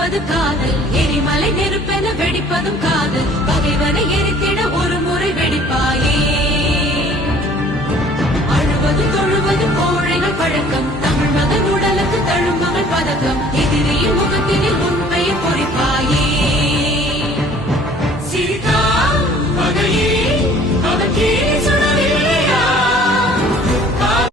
வளர்ப்பது காதல், எரிமலை நெருப்பென வெடிப்பதும் காதல், பகைவனை எரித்திட ஒரு முறை வெடிப்பாயே. அழுவது தொழுவது கோழைகள் பழக்கம், தமிழ் மகன் உடலுக்கு தழும்புகள் பதக்கம், எதிரியின் முகத்தினில் உண்மையை பொறிப்பார்.